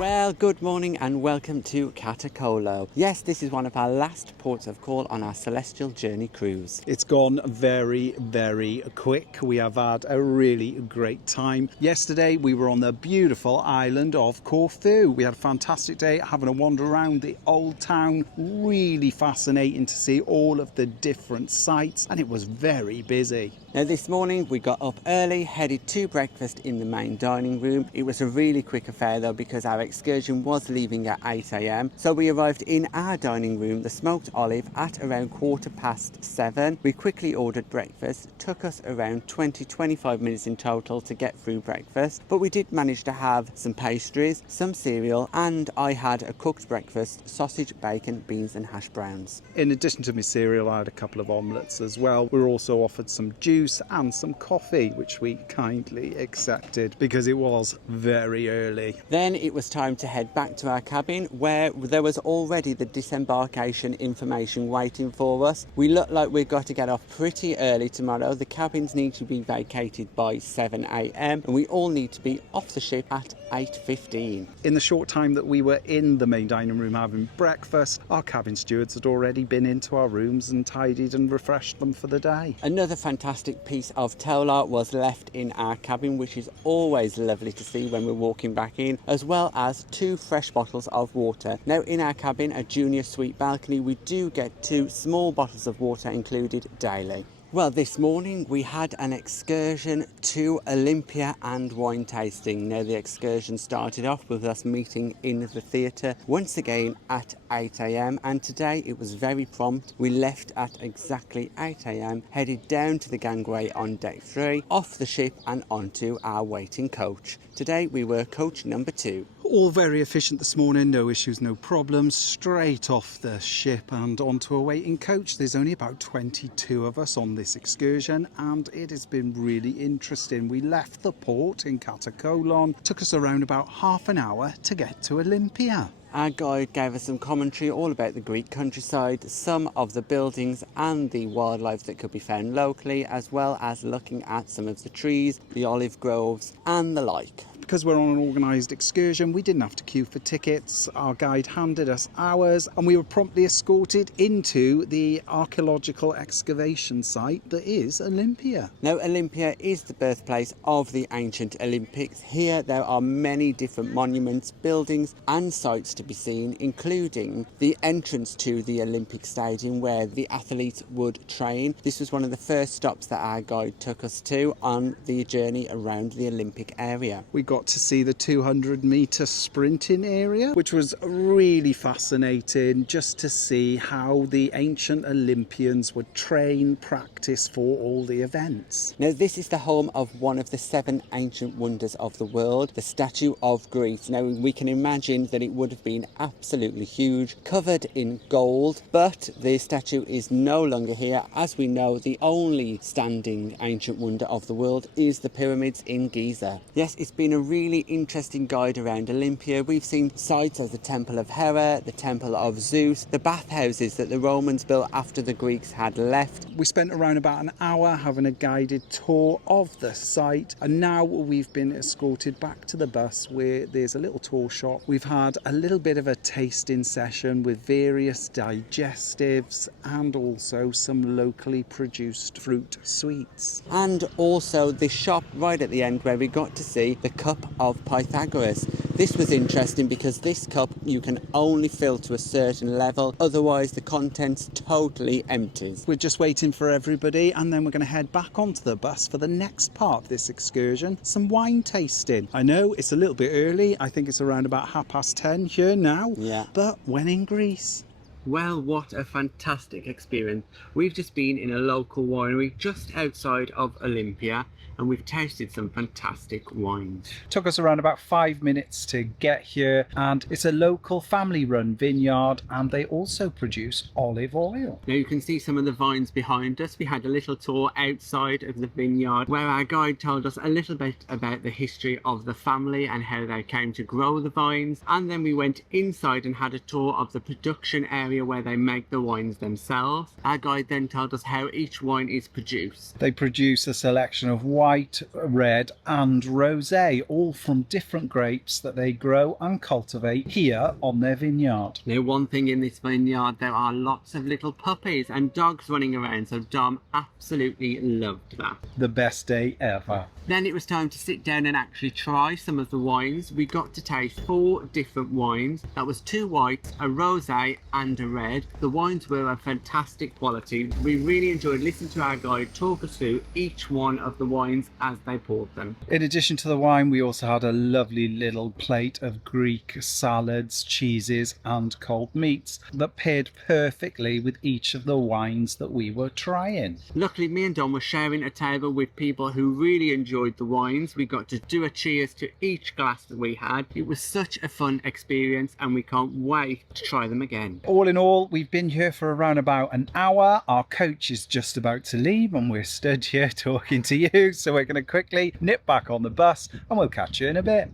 Well, good morning and welcome to Katakolon. Yes, this is one of our last ports of call on our Celestial Journey cruise. It's gone very, very quick. We have had a really great time. Yesterday we were on the beautiful island of Corfu. We had a fantastic day having a wander around the old town. Really fascinating to see all of the different sites, and it was very busy. Now this morning we got up early, headed to breakfast in the main dining room. It was a really quick affair though because our excursion was leaving at 8 a.m. So we arrived in our dining room, the Smoked Olive, at around 7:15. We quickly ordered breakfast. Took us around 20-25 minutes in total to get through breakfast, but we did manage to have some pastries, some cereal, and I had a cooked breakfast: sausage, bacon, beans and hash browns. In addition to my cereal, I had a couple of omelettes as well. We were also offered some juice and some coffee, which we kindly accepted because it was very early. Then it was time to head back to our cabin, where there was already the disembarkation information waiting for us. We look like we've got to get off pretty early tomorrow. The cabins need to be vacated by 7 a.m. and we all need to be off the ship at 8:15. In the short time that we were in the main dining room having breakfast, our cabin stewards had already been into our rooms and tidied and refreshed them for the day. Another fantastic piece of towel art was left in our cabin, which is always lovely to see when we're walking back in, as well as 2 fresh bottles of water. Now in our cabin, a junior suite balcony, we do get 2 small bottles of water included daily. Well, this morning we had an excursion to Olympia and wine tasting. Now the excursion started off with us meeting in the theatre once again at 8 a.m. and today it was very prompt. We left at exactly 8 a.m, headed down to the gangway on deck 3, off the ship and onto our waiting coach. Today we were coach number 2. All very efficient this morning, no issues, no problems. Straight off the ship and onto a waiting coach. There's only about 22 of us on this excursion and it has been really interesting. We left the port in Katakolon. Took us around about half an hour to get to Olympia. Our guide gave us some commentary all about the Greek countryside, some of the buildings and the wildlife that could be found locally, as well as looking at some of the trees, the olive groves and the like. Because we're on an organised excursion, we didn't have to queue for tickets. Our guide handed us ours and we were promptly escorted into the archaeological excavation site that is Olympia. Now Olympia is the birthplace of the Ancient Olympics. Here there are many different monuments, buildings and sites to be seen, including the entrance to the Olympic Stadium where the athletes would train. This was one of the first stops that our guide took us to on the journey around the Olympic area. We got to see the 200-metre sprinting area, which was really fascinating, just to see how the ancient Olympians would train, practice for all the events. Now this is the home of one of the 7 ancient wonders of the world, the Statue of Greece. Now we can imagine that it would have been absolutely huge, covered in gold, but the statue is no longer here. As we know, the only standing ancient wonder of the world is the pyramids in Giza. Yes, it's been a really interesting guide around Olympia. We've seen sites as the Temple of Hera, the Temple of Zeus, the bathhouses that the Romans built after the Greeks had left. We spent around about an hour having a guided tour of the site, and now we've been escorted back to the bus where there's a little tour shop. We've had a little bit of a tasting session with various digestives and also some locally produced fruit sweets. And also the shop right at the end where we got to see the cup of Pythagoras. This was interesting because this cup you can only fill to a certain level, otherwise the contents totally empties. We're just waiting for everybody and then we're going to head back onto the bus for the next part of this excursion, some wine tasting. I know it's a little bit early, I think it's around about 10:30 here now, yeah. But when in Greece. Well, what a fantastic experience. We've just been in a local winery just outside of Olympia and we've tasted some fantastic wines. Took us around about 5 minutes to get here, and it's a local family run vineyard and they also produce olive oil. Now you can see some of the vines behind us. We had a little tour outside of the vineyard where our guide told us a little bit about the history of the family and how they came to grow the vines, and then we went inside and had a tour of the production area where they make the wines themselves. Our guide then told us how each wine is produced. They produce a selection of wine white, red and rosé, all from different grapes that they grow and cultivate here on their vineyard. Now, one thing in this vineyard, there are lots of little puppies and dogs running around, so Dom absolutely loved that. The best day ever. Then it was time to sit down and actually try some of the wines. We got to taste 4 different wines. That was 2 whites, a rosé and a red. The wines were of fantastic quality. We really enjoyed listening to our guide talk us through each one of the wines as they poured them. In addition to the wine, we also had a lovely little plate of Greek salads, cheeses and cold meats that paired perfectly with each of the wines that we were trying. Luckily, me and Dom were sharing a table with people who really enjoyed the wines. We got to do a cheers to each glass that we had. It was such a fun experience and we can't wait to try them again. All in all, we've been here for around about an hour. Our coach is just about to leave and we're stood here talking to you, so we're going to quickly nip back on the bus and we'll catch you in a bit.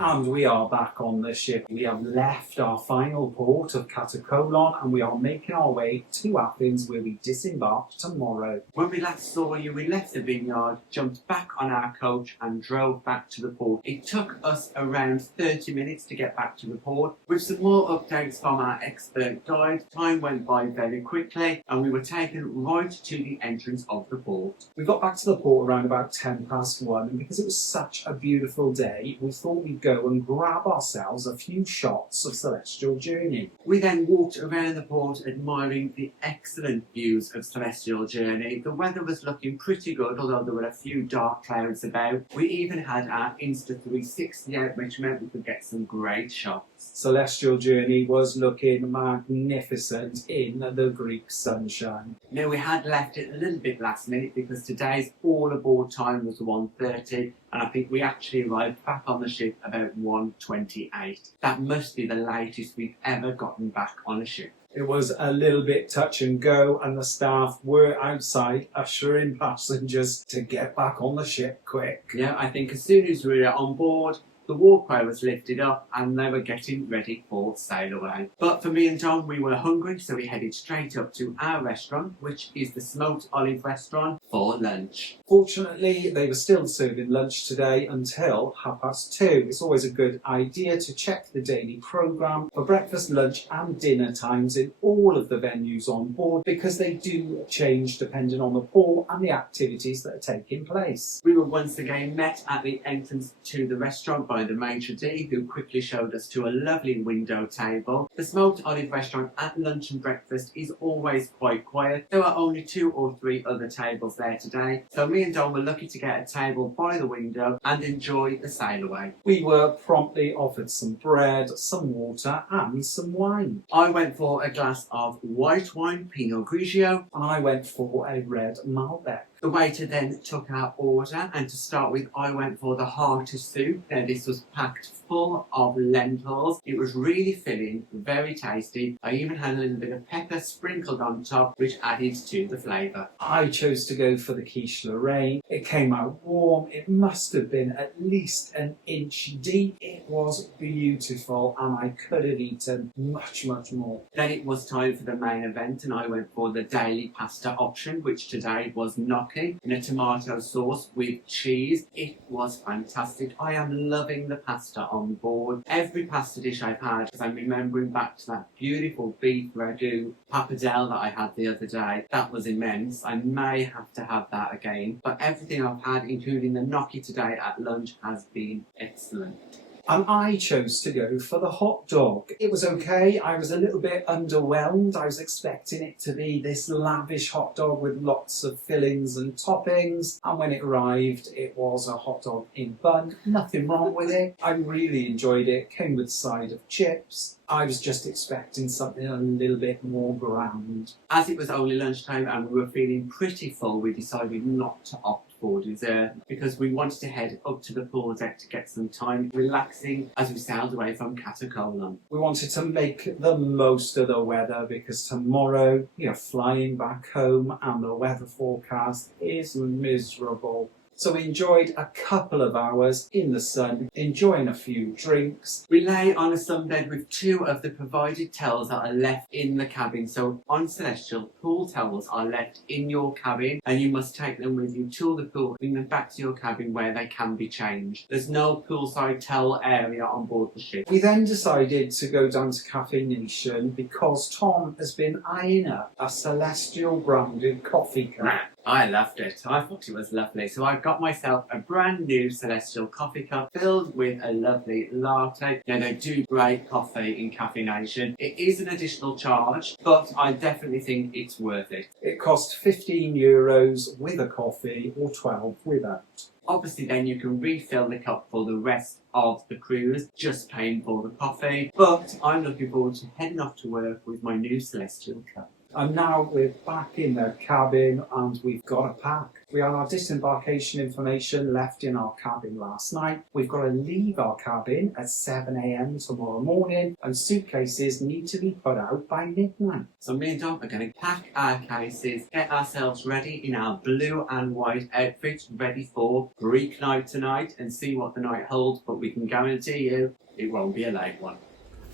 And we are back on the ship. We have left our final port of Katakolon and we are making our way to Athens, where we disembark tomorrow. When we last saw you, we left the vineyard, jumped back on our coach and drove back to the port. It took us around 30 minutes to get back to the port. With some more updates from our expert guide, time went by very quickly and we were taken right to the entrance of the port. We got back to the port around about 1:10 and because it was such a beautiful day, we thought we'd go and grab ourselves a few shots of Celestyal Journey. We then walked around the port admiring the excellent views of Celestyal Journey. The weather was looking pretty good, although there were a few dark clouds about. We even had our Insta360 out, which meant we could get some great shots. Celestyal Journey was looking magnificent in the Greek sunshine. Now, we had left it a little bit last minute because today's all aboard time was 1:30 and I think we actually arrived back on the ship about 1:28. That must be the latest we've ever gotten back on a ship. It was a little bit touch and go and the staff were outside ushering passengers to get back on the ship quick. Yeah, I think as soon as we were on board, the walkway was lifted up and they were getting ready for sail away. But for me and John, we were hungry, so we headed straight up to our restaurant, which is the Smoked Olive restaurant, for lunch. Fortunately, they were still serving lunch today until 2:30. It's always a good idea to check the daily programme for breakfast, lunch and dinner times in all of the venues on board, because they do change depending on the port and the activities that are taking place. We were once again met at the entrance to the restaurant by the maitre d', who quickly showed us to a lovely window table. The Smoked Olive restaurant at lunch and breakfast is always quite quiet. There are only 2 or 3 other tables there today, so me and Don were lucky to get a table by the window and enjoy the sail away. We were promptly offered some bread, some water and some wine. I went for a glass of white wine, Pinot Grigio, and I went for a red Malbec. The waiter then took our order, and to start with, I went for the hearty soup. Now, this was packed full of lentils. It was really filling, very tasty. I even had a little bit of pepper sprinkled on top, which added to the flavour. I chose to go for the quiche Lorraine. It came out warm. It must have been at least an inch deep. It was beautiful, and I could have eaten much, much more. Then it was time for the main event, and I went for the daily pasta option, which today was gnocchi in a tomato sauce with cheese. It was fantastic. I am loving the pasta on board. Every pasta dish I've had, as I'm remembering back to that beautiful beef ragu pappardelle that I had the other day, that was immense. I may have to have that again. But everything I've had, including the gnocchi today at lunch, has been excellent. And I chose to go for the hot dog. It was okay. I was a little bit underwhelmed. I was expecting it to be this lavish hot dog with lots of fillings and toppings. And when it arrived, it was a hot dog in bun. Nothing wrong with it. I really enjoyed it. Came with a side of chips. I was just expecting something a little bit more grand. As it was only lunchtime and we were feeling pretty full, we decided not to opt for dessert because we wanted to head up to the pool deck to get some time relaxing as we sailed away from Katakolon. We wanted to make the most of the weather because tomorrow we are flying back home and the weather forecast is miserable. So we enjoyed a couple of hours in the sun, enjoying a few drinks. We lay on a sunbed with 2 of the provided towels that are left in the cabin. So on Celestial, pool towels are left in your cabin and you must take them with you to the pool, bring them back to your cabin where they can be changed. There's no poolside towel area on board the ship. We then decided to go down to Cafe Nation because Tom has been eyeing up a Celestial branded coffee cup. I loved it. I thought it was lovely. So I got myself a brand new Celestial coffee cup filled with a lovely latte. Now they do great coffee in Cafe Nation. It is an additional charge, but I definitely think it's worth it. It cost €15 with a coffee or 12 without. Obviously then you can refill the cup for the rest of the cruise, just paying for the coffee. But I'm looking forward to heading off to work with my new Celestial cup. And now we're back in the cabin and we've got to pack. We had our disembarkation information left in our cabin last night. We've got to leave our cabin at 7 a.m. tomorrow morning and suitcases need to be put out by midnight. So me and Dom are going to pack our cases, get ourselves ready in our blue and white outfits, ready for Greek night tonight and see what the night holds, but we can guarantee you it won't be a late one.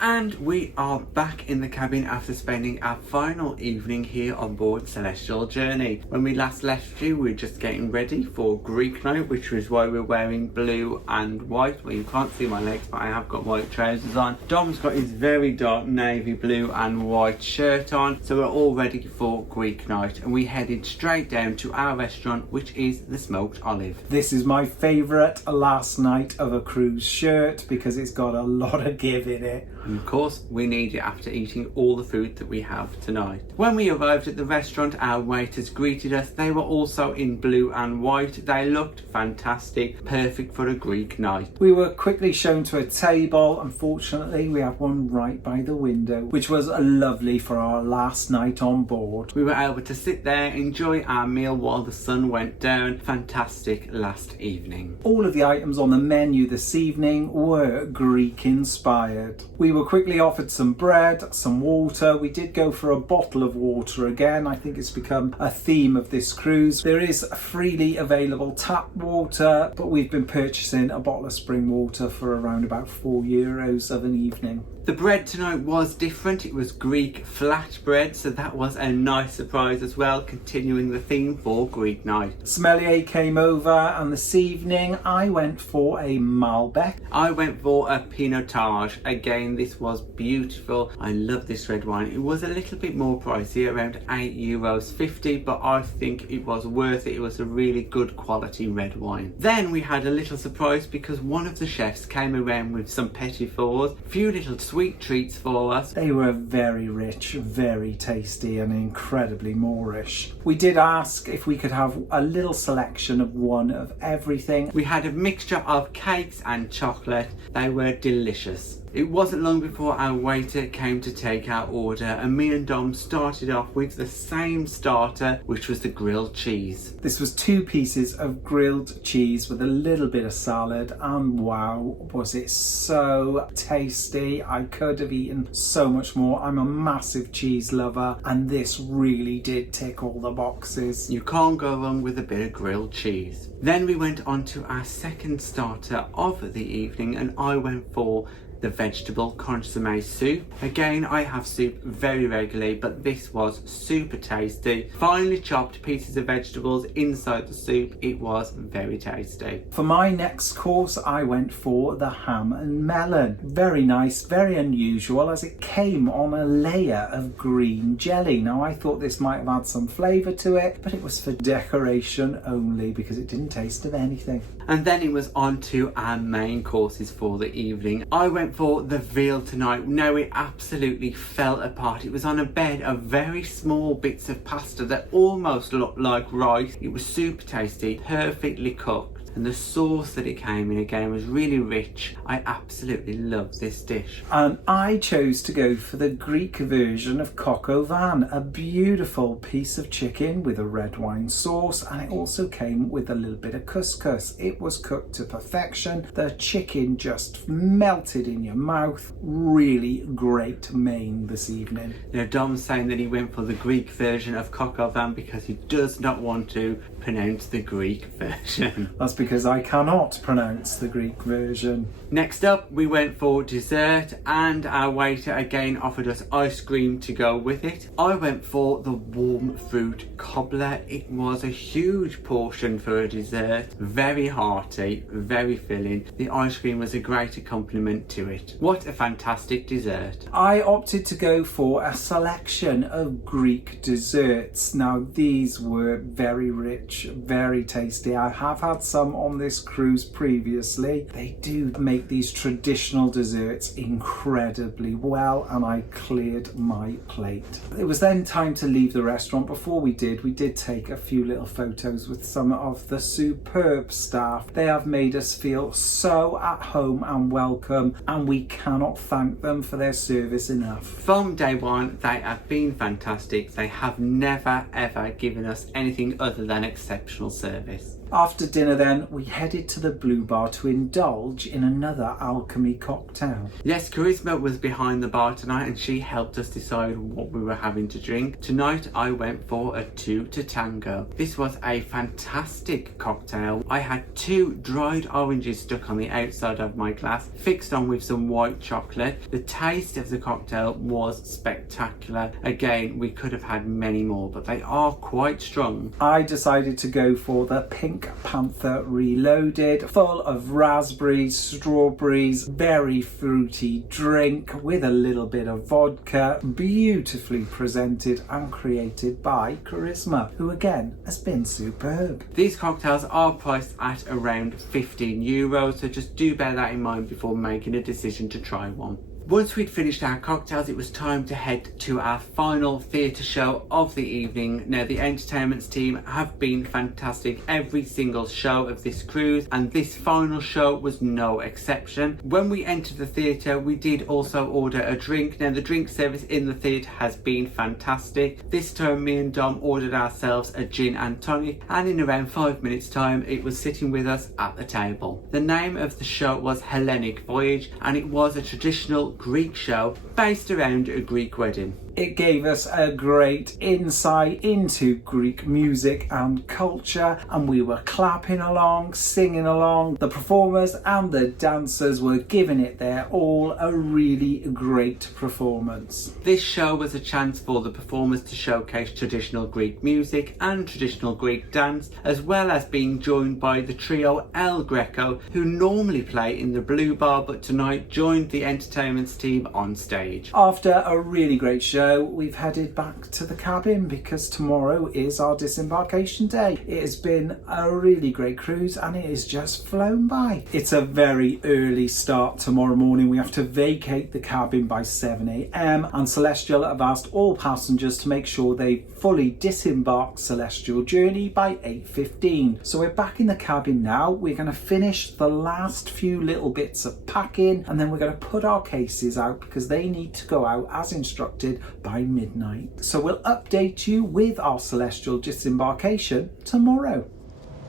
And we are back in the cabin after spending our final evening here on board Celestyal Journey. When we last left you, we were just getting ready for Greek night, which was why we're wearing blue and white. Well, you can't see my legs, but I have got white trousers on. Dom's got his very dark navy blue and white shirt on, so we're all ready for Greek night. And we headed straight down to our restaurant, which is the Smoked Olive. This is my favourite last night of a cruise shirt because it's got a lot of give in it. And of course, we need it after eating all the food that we have tonight. When we arrived at the restaurant, our waiters greeted us. They were also in blue and white. They looked fantastic, perfect for a Greek night. We were quickly shown to a table. Unfortunately, we have one right by the window, which was lovely for our last night on board. We were able to sit there, enjoy our meal while the sun went down. Fantastic last evening. All of the items on the menu this evening were Greek inspired. We were quickly offered some bread, some water. We did go for a bottle of water again. I think it's become a theme of this cruise. There is freely available tap water, but we've been purchasing a bottle of spring water for around about €4 of an evening. The bread tonight was different. It was Greek flat bread, so that was a nice surprise as well, continuing the theme for Greek night. Sommelier came over and this evening I went for a Malbec. I went for a Pinotage. Again, this was beautiful. I love this red wine. It was a little bit more pricey, around €8.50, but I think it was worth it. It was a really good quality red wine. Then we had a little surprise because one of the chefs came around with some petit fours, a few little sweet treats for us. They were very rich, very tasty and incredibly Moorish. We did ask if we could have a little selection of one of everything. We had a mixture of cakes and chocolate. They were delicious. It wasn't long before our waiter came to take our order and me and Dom started off with the same starter, which was the grilled cheese. This was 2 pieces of grilled cheese with a little bit of salad and wow, was it so tasty. I could have eaten so much more. I'm a massive cheese lover and this really did tick all the boxes. You can't go wrong with a bit of grilled cheese. Then we went on to our second starter of the evening and I went for the vegetable consomme soup. Again, I have soup very regularly, but this was super tasty. Finely chopped pieces of vegetables inside the soup. It was very tasty. For my next course, I went for the ham and melon. Very nice, very unusual as it came on a layer of green jelly. Now, I thought this might have had some flavour to it, but it was for decoration only because it didn't taste of anything. And then it was on to our main courses for the evening. I went for the veal tonight. No, it absolutely fell apart. It was on a bed of very small bits of pasta that almost looked like rice. It was super tasty, perfectly cooked. and the sauce that it came in again was really rich. I absolutely love this dish. And I chose to go for the Greek version of coq au vin, a beautiful piece of chicken with a red wine sauce, and it also came with a little bit of couscous. It was cooked to perfection. The chicken just melted in your mouth. Really great main this evening. Now Dom's saying that he went for the Greek version of coq au vin because he does not want to pronounce the Greek version. That's because I cannot pronounce the Greek version. Next up, we went for dessert, and our waiter again offered us ice cream to go with it. I went for the warm fruit cobbler. It was a huge portion for a dessert, very hearty, very filling. The ice cream was a great accompaniment to it. What a fantastic dessert. I opted to go for a selection of Greek desserts. Now these were very rich, very tasty. I have had some on this cruise previously. They do make these traditional desserts incredibly well, and I cleared my plate. It was then time to leave the restaurant. Before we did take a few little photos with some of the superb staff. They have made us feel so at home and welcome, and we cannot thank them for their service enough. From day one, they have been fantastic. They have never ever given us anything other than exceptional service. After dinner then, we headed to the Blue Bar to indulge in another alchemy cocktail. Yes, Charisma was behind the bar tonight and she helped us decide what we were having to drink. Tonight I went for a 2 to tango. This was a fantastic cocktail. I had 2 dried oranges stuck on the outside of my glass, fixed on with some white chocolate. The taste of the cocktail was spectacular. Again, we could have had many more, but they are quite strong. I decided to go for the Pink Panther Reloaded, full of raspberries, strawberries, very fruity drink with a little bit of vodka, beautifully presented and created by Charisma, who again has been superb. These cocktails are priced at around €15, so just do bear that in mind before making a decision to try one. Once we'd finished our cocktails, it was time to head to our final theatre show of the evening. Now, the entertainments team have been fantastic every single show of this cruise, and this final show was no exception. When we entered the theatre, we did also order a drink. Now, the drink service in the theatre has been fantastic. This time, me and Dom ordered ourselves a gin and tonic, and in around 5 minutes time, it was sitting with us at the table. The name of the show was Hellenic Voyage, and it was a traditional Greek show based around a Greek wedding. It gave us a great insight into Greek music and culture, and we were clapping along, singing along. The performers and the dancers were giving it their all. A really great performance. This show was a chance for the performers to showcase traditional Greek music and traditional Greek dance, as well as being joined by the trio El Greco, who normally play in the Blue Bar but tonight joined the entertainments team on stage. After a really great show, we've headed back to the cabin because tomorrow is our disembarkation day. It has been a really great cruise and it has just flown by. It's a very early start tomorrow morning. We have to vacate the cabin by 7 a.m. and Celestyal have asked all passengers to make sure they fully disembark Celestyal Journey by 8:15. So we're back in the cabin now. We're going to finish the last few little bits of packing, and then we're going to put our cases out because they need to go out as instructed by midnight. So we'll update you with our Celestyal disembarkation tomorrow.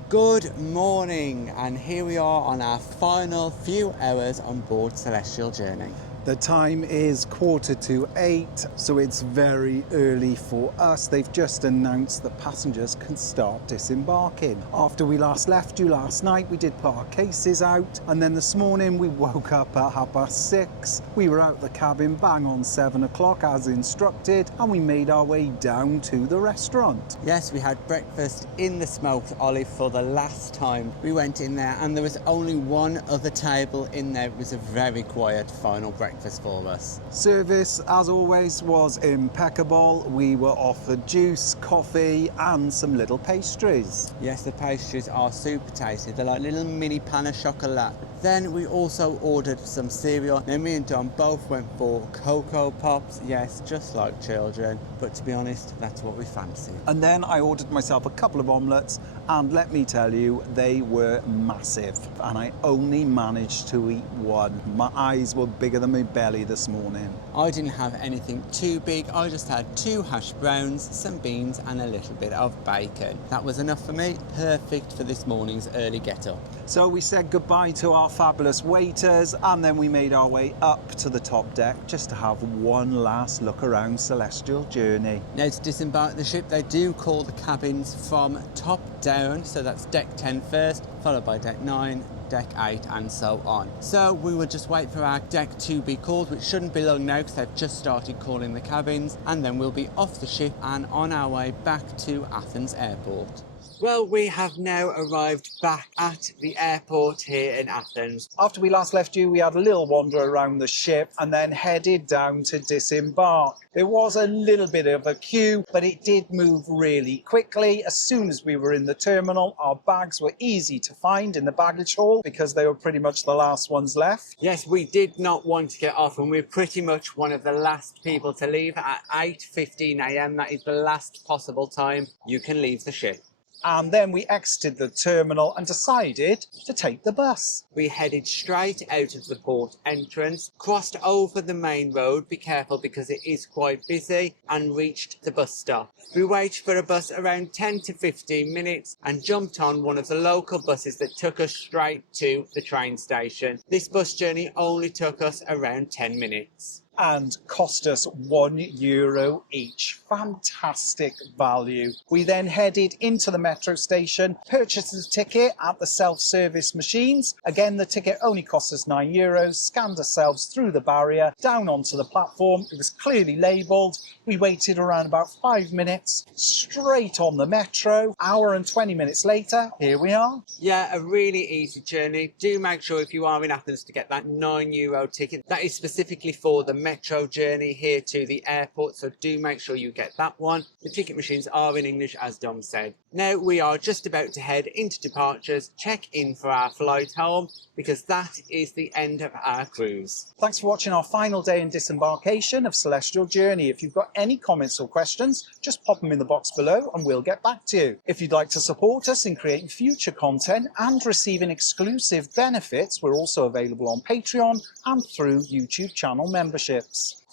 Good morning, and here we are on our final few hours on board Celestyal Journey. The time is 7:45, so it's very early for us. They've just announced that passengers can start disembarking. After we last left you last night, we did put our cases out, and then this morning we woke up at 6:30. We were out the cabin bang on 7 o'clock as instructed, and we made our way down to the restaurant. Yes, we had breakfast in the smoked olive for the last time we went in there, and there was only one other table in there. It was a very quiet final breakfast for us. Service, as always, was impeccable. We were offered juice, coffee, and some little pastries. Yes, the pastries are super tasty. They're like little mini pan au chocolat. Then we also ordered some cereal. Now, me and John both went for Cocoa Pops. Yes, just like children. But to be honest, that's what we fancy. And then I ordered myself a couple of omelettes and let me tell you, they were massive, and I only managed to eat one. My eyes were bigger than my belly this morning. I didn't have anything too big. I just had 2 hash browns, some beans and a little bit of bacon. That was enough for me, perfect for this morning's early get up. So we said goodbye to our fabulous waiters, and then we made our way up to the top deck just to have one last look around Celestyal Journey. Now, to disembark the ship, they do call the cabins from top down, so that's deck 10 first, followed by deck 9, deck 8 and so on. So we will just wait for our deck to be called, which shouldn't be long now because they've just started calling the cabins, and then we'll be off the ship and on our way back to Athens airport. Well, we have now arrived back at the airport here in Athens. After we last left you, we had a little wander around the ship and then headed down to disembark. There was a little bit of a queue, but it did move really quickly. As soon as we were in the terminal, our bags were easy to find in the baggage hall because they were pretty much the last ones left. Yes, we did not want to get off, and we're pretty much one of the last people to leave at 8:15 a.m. That is the last possible time you can leave the ship. And then we exited the terminal and decided to take the bus. We headed straight out of the port entrance, crossed over the main road, be careful because it is quite busy, and reached the bus stop. We waited for a bus around 10 to 15 minutes and jumped on one of the local buses that took us straight to the train station. This bus journey only took us around 10 minutes. And cost us €1 each. Fantastic value. We then headed into the metro station, purchased a ticket at the self-service machines. Again, the ticket only cost us €9, scanned ourselves through the barrier, down onto the platform. It was clearly labelled. We waited around about 5 minutes, straight on the metro. Hour and 20 minutes later, here we are. Yeah, a really easy journey. Do make sure if you are in Athens to get that €9 ticket. That is specifically for the metro journey here to the airport, so do make sure you get that one. The ticket machines are in English, as Dom said. Now we are just about to head into departures, check in for our flight home, because that is the end of our cruise. Thanks for watching our final day in disembarkation of Celestyal Journey. If you've got any comments or questions, just pop them in the box below and we'll get back to you. If you'd like to support us in creating future content and receiving exclusive benefits, we're also available on Patreon and through YouTube channel memberships.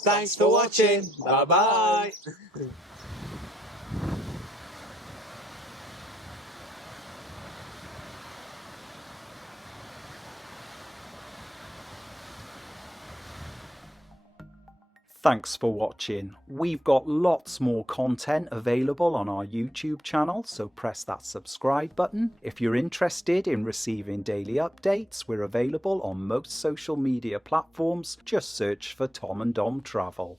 Thanks for watching. Bye bye. Thanks for watching. We've got lots more content available on our YouTube channel, so press that subscribe button. If you're interested in receiving daily updates, we're available on most social media platforms. Just search for Tom and Dom Travel.